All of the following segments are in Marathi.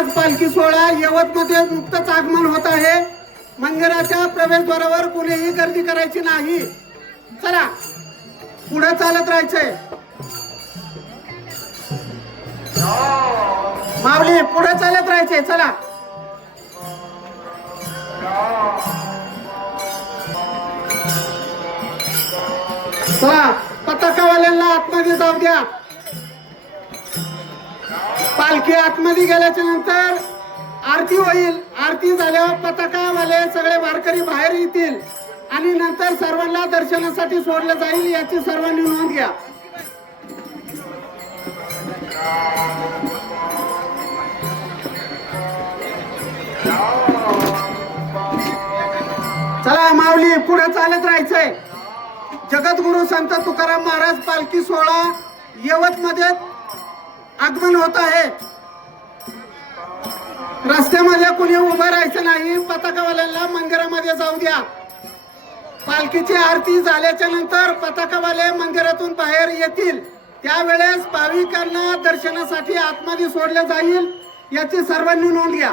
महाराज पालखी सोहळा यवतमध्ये नुकतंच आगमन होत आहे। मंदिराच्या प्रवेशद्वारावर कुणीही गर्दी करायची नाही। चला पुढे चालत राहायचंय। माऊली पुढे चालत राहायचंय। चला चला पताकावाल्यांना आतमध्ये जाऊ द्या। पालखी आतमध्ये गेल्याच्या नंतर आरती होईल। आरती झाल्यावर पताकावाले सगळे वारकरी बाहेर येतील आणि नंतर सर्वांना दर्शनासाठी सोडलं जाईल, याची सर्वांनी नोंद घ्या। चला माऊली पुढे चालत राहायचंय। जगद्गुरु संत तुकाराम महाराज पालखी सोहळा यवतमध्ये आगमन होत आहे। रस्त्यामध्ये कुणी उभं राहायचं नाही। पताकावाल्यांना मंदिरामध्ये जाऊ द्या। पालखीची आरती झाल्याच्या नंतर पताकावाले मंदिरातून बाहेर येतील, त्यावेळेस भाविकांना दर्शनासाठी आतमध्ये सोडले जाईल, याची सर्वांनी नोंद घ्या।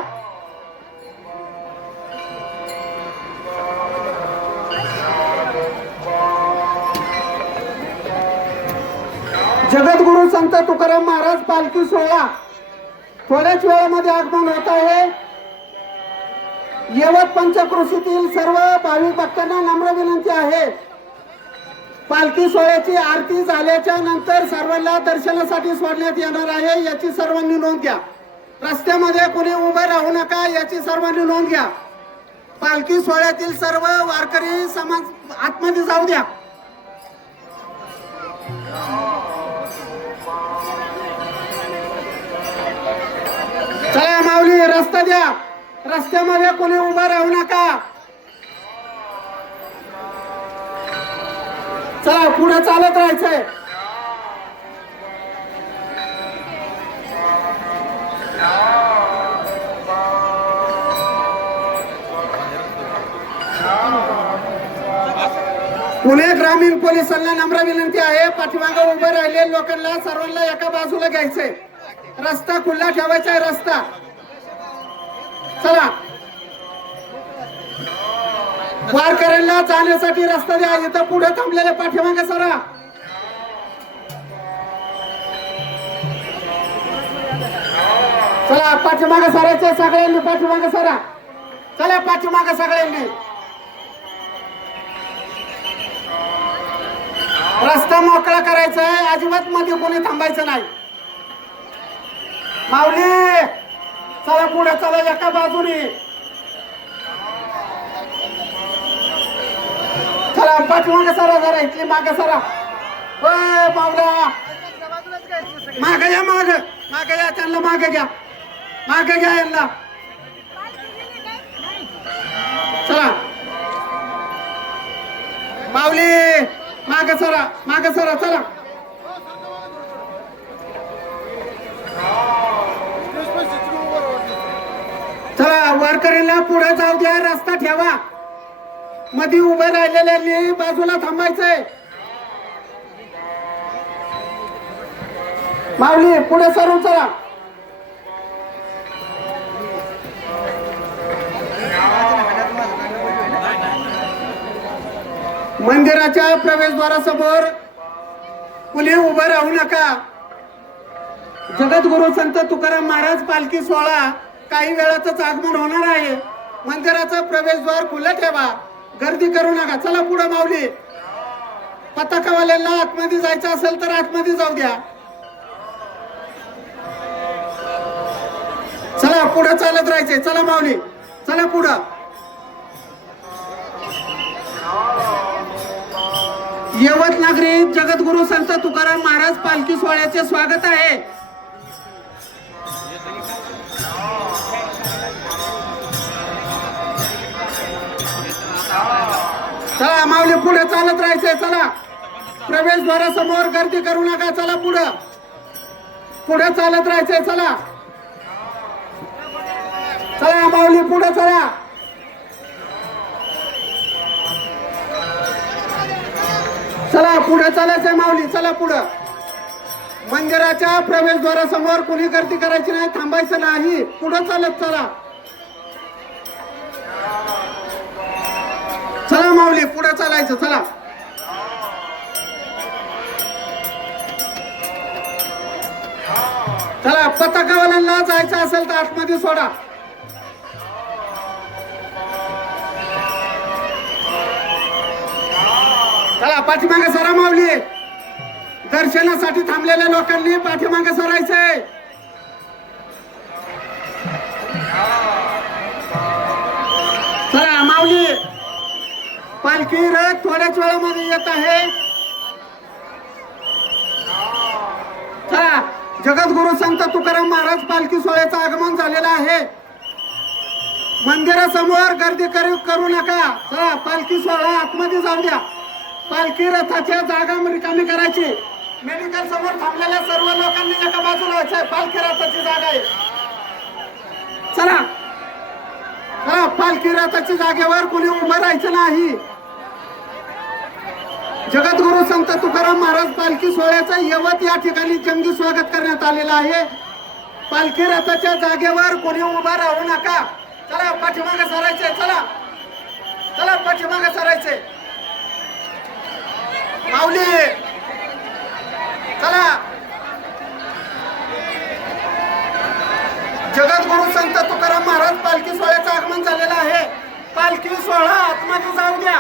जगद्गुरु संत तुकाराम महाराज पालखी सोहळा थोड्याच वेळामध्ये आगमन होत आहे। यवत पंचक्रोशीतील सर्व भाविक भक्तांना नम्र विनंती आहे, पालखी सोहळ्याची आरती झाल्याच्या नंतर सर्वांना दर्शनासाठी सोडण्यात येणार आहे, याची सर्वांनी नोंद घ्या। रस्त्यामध्ये कोणी उभे राहू नका, याची सर्वांनी नोंद घ्या। पालखी सोहळ्यातील सर्व वारकरी समाज आतमध्ये जाऊ द्या। चला माऊली रस्ता द्या। रस्त्यामध्ये कोणी उभं राहू नका। चला पुढे चालत राहायचंय। पुणे ग्रामीण पोलिसांना नम्र विनंती आहे, पाठीमागे उभे राहिले लोकांना सर्वांना एका बाजूला घ्यायचंय। रस्ता खुला ठेवायचा आहे। रस्ता चला वारकऱ्यांना जाण्यासाठी रस्ता द्या। इथं पुढे थांबलेले पाठीमागे सरा। चला पाठीमागे सरायचे सगळ्यांनी, पाठीमागे सरा। चला पाठीमागे सगळ्यांनी। रस्ता मोकळा करायचा आहे, अजिबात मध्ये कोणी थांबायचं नाही। माऊली चला पुढे चला एका बाजूने। चला पाठीमागे सरा, जरा इथली मागे सरा। माऊला मागे या, मागे मागे या, त्यांना मागे घ्या, मागे घ्या यांना। चला माऊली मागे सरा, मागे सरा। चला चला वारकऱ्यांना पुढे जाऊ द्या। रस्ता ठेवा। मध्ये उभे राहिलेल्यांनी बाजूला थांबायचंय। माऊली पुढे सरून चला। मंदिराच्या प्रवेशद्वारासमोर कुणी उभं राहू नका। जगद्गुरु संत तुकाराम महाराज पालखी सोहळा काही वेळातच आगमन होणार आहे। मंदिराचा प्रवेशद्वार खुला ठेवा, गर्दी करू नका। चला पुढे माऊली। पताकावाल्यांना आतमध्ये जायचं असेल तर आतमध्ये जाऊ द्या। चला पुढे चालत राहायचे। चला माऊली चला पुढं। यवत नगरीत जगद्गुरु संत तुकाराम महाराज पालखी सोहळ्याचे स्वागत आहे। चला माऊली पुढे चालत राहायचंय। चला प्रवेशद्वारासमोर गर्दी करू नका। चला पुढे पुढे चालत राहायचंय। चला चला माऊली पुढे चला। चला पुढे चालायचंय माऊली। चला पुढे मंदिराच्या प्रवेशद्वारासमोर कोणी गर्दी करायची नाही, थांबायचं नाही, पुढे चालत चला. चला माऊली, पुढे चालायचं, चला. चला, पताकावाल्यांना जायचं असेल तर आतमध्ये सोडा. चला पाठीमागे सरा माऊली. दर्शनासाठी थांबलेल्या लोकांनी पाठीमागे सरायचंय. चला माऊली, पालखी रथ थोड्याच वेळामध्ये येत आहे. चला, जगद्गुरु संत तुकाराम महाराज पालखी सोहळ्याचं आगमन झालेलं आहे. मंदिरासमोर गर्दी करू नका. चला, पालखी सोहळा आतमध्ये जाऊ द्या. पालखी रथाच्या जागा रिकामी करायची. मेडिकल समोर थांबलेल्या सर्व लोकांनी एका बाजूला व्हायचंय. पालखी रथाची जागा आहे. चला चला, पालखी रथाची जागेवर कोणी उभं राहायचं नाही. जगद्गुरु संत तुकाराम महाराज पालखी सोहळ्याचं यवत या ठिकाणी जंगी स्वागत करण्यात आलेलं आहे. पालखी रथाच्या जागेवर कोणी उभा राहू नका. चला पाठीमागे सरायचंय. चला चला, पाठीमागे सरायचंय. माऊली चला. जगद्गुरु संत तुकाराम महाराज पालखी सोहळ्याचं आगमन झालेलं आहे. पालखी सोहळा आतमध्ये जाऊ द्या.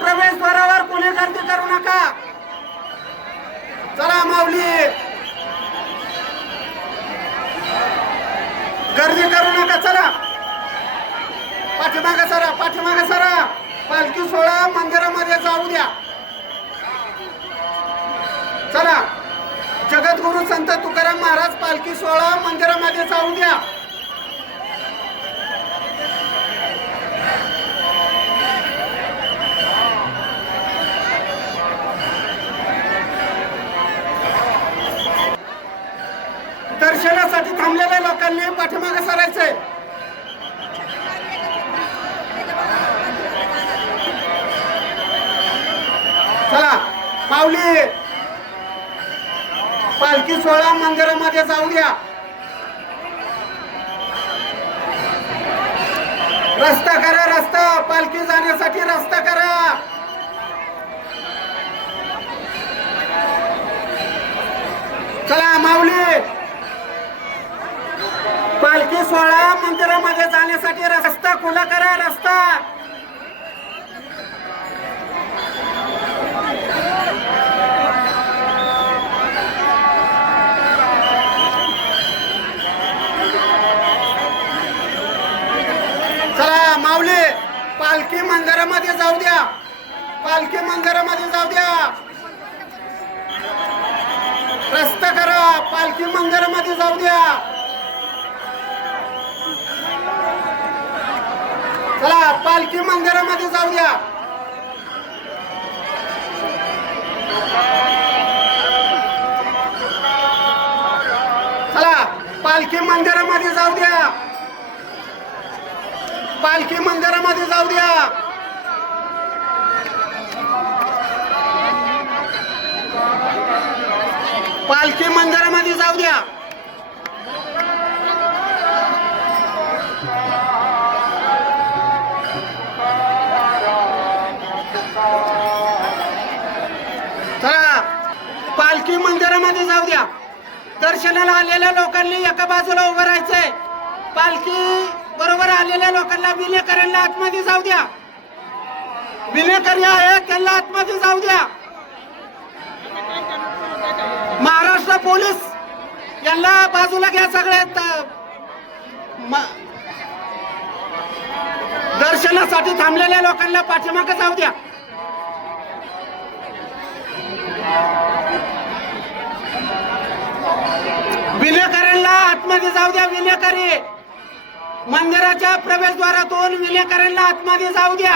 प्रवेशद्वारावर कोणी गर्दी करू नका. चला माऊली, गर्दी करू नका. चला पाठीमागे सरा, पाठीमागे सरा. पालखी सोहळा मंदिरामध्ये जाऊ द्या. चला, जगद्गुरु संत तुकाराम महाराज पालखी सोहळा मंदिरामध्ये जाऊ द्या. दर्शनासाठी थांबलेल्या लोकांनी पाठीमागे सरायचंय. चला माऊली, पालखी सोहळा मंदिरामध्ये जाऊ द्या. रस्ता करा, रस्ता. पालखी जाण्यासाठी रस्ता करा. चला माऊली, पालखी सोहळा मंदिरामध्ये जाण्यासाठी रस्ता खुला करा. रस्ता. चला माऊली, पालखी मंदिरामध्ये जाऊ द्या. पालखी मंदिरामध्ये जाऊ द्या. रस्ता करा. पालखी मंदिरामध्ये जाऊ द्या. चला, पालखी मंदिरामध्ये जाऊ द्या. चला, पालखी मंदिरामध्ये जाऊ द्या. पालखी मंदिरामध्ये जाऊ द्या. पालखी मंदिरामध्ये जाऊ द्या. चला, पालखी मंदिरामध्ये जाऊ द्या. दर्शनाला आलेल्या लोकांनी एका बाजूला उभं राहायचंय. पालखी बरोबर आलेल्या लोकांना विलेकरांना आतमध्ये जाऊ द्या. विलेकरी आहे त्यांना आतमध्ये जाऊ द्या. महाराष्ट्र पोलीस यांना बाजूला घ्या. सगळ्यात दर्शनासाठी थांबलेल्या लोकांना पाठीमागे जाऊ द्या. विलेकरांना आतमध्ये जाऊ द्या. विलेकरी मंदिराच्या प्रवेशद्वारातून विलेकरांना आतमध्ये जाऊ द्या.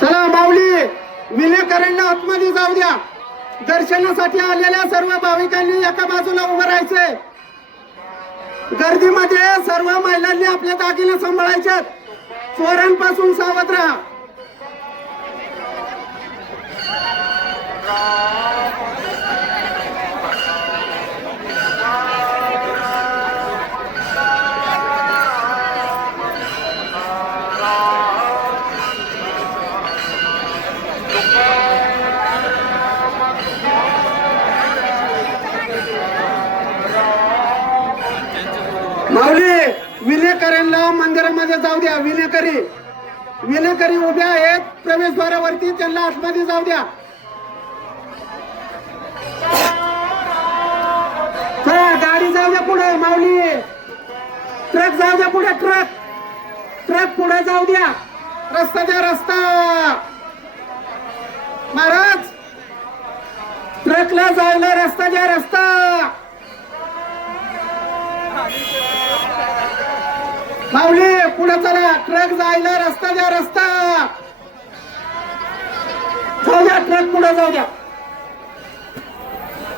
चला माऊली, विलेकरांना आतमध्ये जाऊ द्या. दर्शनासाठी आलेल्या सर्व भाविकांनी एका बाजूला उभं राहायचंय. गर्दीमध्ये सर्व महिलांनी आपल्या दागिने सांभाळायचे, चोरांपासून सावध राहा. माऊली, विनेकऱ्यांना मंदिरामध्ये जाऊ द्या. विनेकरी उभे आहेत प्रवेशद्वारावरती, त्यांना आतमध्ये जाऊ द्या. गाडी जाऊ द्या पुढे. माऊली, ट्रक जाऊ द्या पुढे. ट्रक पुढे जाऊ द्या. रस्ता द्या, रस्ता. महाराज, ट्रकला जायला रस्ता द्या, रस्ता. माऊली, पुढे चला. ट्रक जायला रस्ता द्या, रस्ता. जाऊ द्या, ट्रक पुढे जाऊ द्या.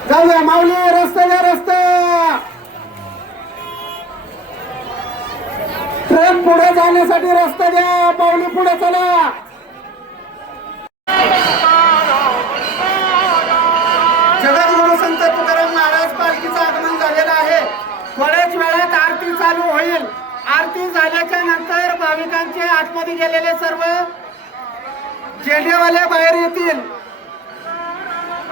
जाऊ द्या माऊली, रस्ता द्या, रस्ता. ट्रक पुढे जाण्यासाठी रस्ता द्या. माऊली, पुढे चला. जगद्गुरु संत तुकाराम महाराज पालखीचं आगमन झालेलं आहे. थोड्याच वेळात आरती चालू होईल. आरती झाल्याच्या नंतर भाविकांचे आतमध्ये गेलेले सर्व झेंडेवाले बाहेर येतील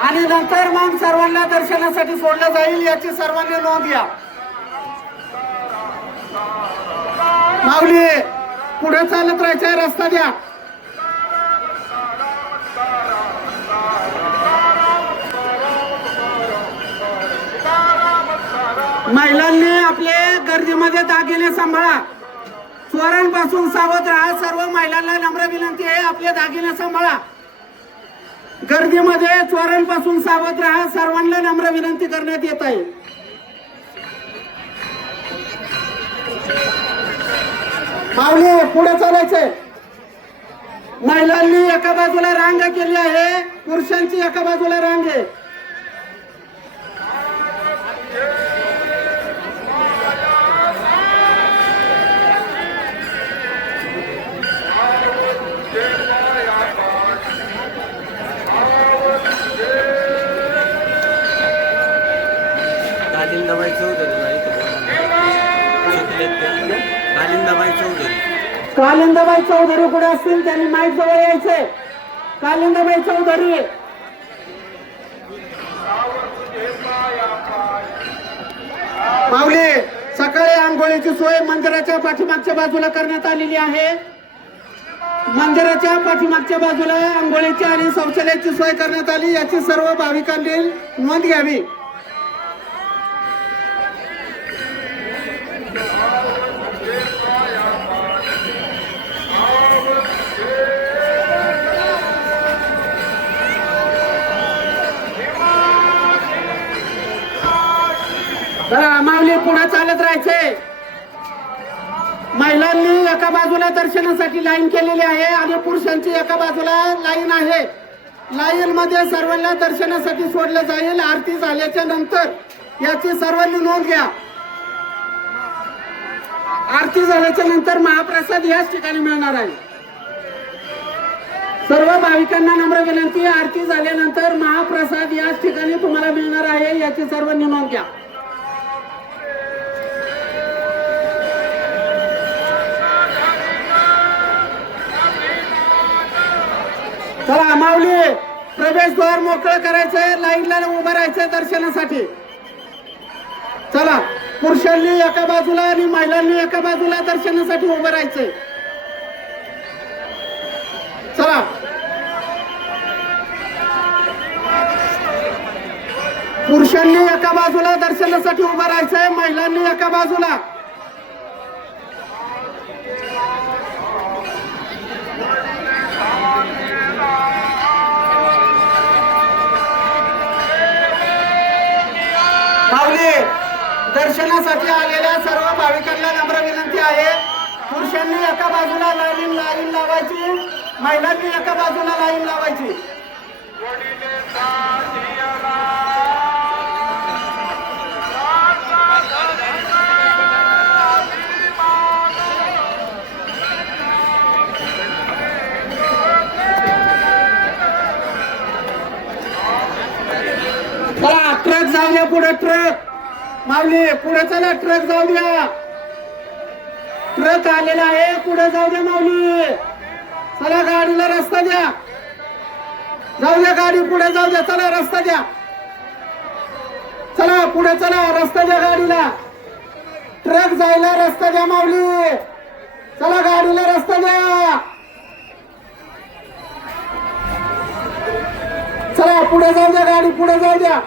आणि नंतर मग सर्वांना दर्शनासाठी सोडलं जाईल, याची सर्वांनी नोंद घ्या. माऊली, पुढे चालत राहायचंय, रस्ता द्या. महिलांनी आपले गर्दीमध्ये दागिने सांभाळा. चोरांपासून सावध राहा. सर्व महिलांना नम्र विनंती आहे, आपले दागिने सांभाळा. गर्दीमध्ये चोरांपासून सावध राहा. सर्वांना नम्र विनंती करण्यात येत आहे. माऊली, पुढे चालायचंय. महिलांनी एका बाजूला रांग केली आहे, पुरुषांची एका बाजूला रांग आहे. कालिंदाबाई चौधरी पुढे असतील, त्यांनी माईक जवळ यायचे. कालिंदाबाई चौधरी. माऊली, सकाळी आंघोळीची सोय मंदिराच्या पाठीमागच्या बाजूला करण्यात आलेली आहे. मंदिराच्या पाठीमागच्या बाजूला आंघोळीची आणि शौचालयाची सोय करण्यात आली, याची सर्व भाविकांनी नोंद घ्यावी. माऊली, पुढे चालत राहायचे. महिलांनी एका बाजूला दर्शनासाठी लाईन केलेली आहे आणि पुरुषांची एका बाजूला लाईन आहे. लाईन मध्ये सर्वांना दर्शनासाठी सोडलं जाईल. आरती झाल्याच्या नंतर याची सर्वांनी नोंद घ्या. आरती झाल्याच्या नंतर महाप्रसाद याच ठिकाणी मिळणार आहे. सर्व भाविकांना नम्र विनंती, आरती झाल्यानंतर महाप्रसाद याच ठिकाणी तुम्हाला मिळणार आहे, याची सर्वांनी नोंद घ्या. चला माऊली, प्रवेशद्वार मोकळं करायचंय, लाईनला उभं राहायचंय दर्शनासाठी. चला, पुरुषांनी एका बाजूला आणि महिलांनी एका बाजूला दर्शनासाठी उभं राहायचंय. चला. पुरुषांनी एका बाजूला दर्शनासाठी उभं राहायचंय, महिलांनी एका बाजूला. माऊली, दर्शनासाठी आलेल्या सर्व भाविकांना नम्र विनंती आहे, पुरुषांनी एका बाजूला लाईन लावायची, महिलांनी एका बाजूला लाईन लावायची. द्या पुढे ट्रक. माऊली पुढे चला, ट्रक जाऊ द्या. ट्रक आलेला आहे, पुढे जाऊ द्या माऊली. चला गाडीला रस्ता द्या. जाऊ द्या गाडी पुढे जाऊ द्या. चला रस्ता द्या. चला पुढे चला, रस्ता द्या गाडीला. ट्रक जायला रस्ता द्या माऊली. चला गाडीला रस्ता द्या. चला पुढे जाऊ द्या, गाडी पुढे जाऊ द्या.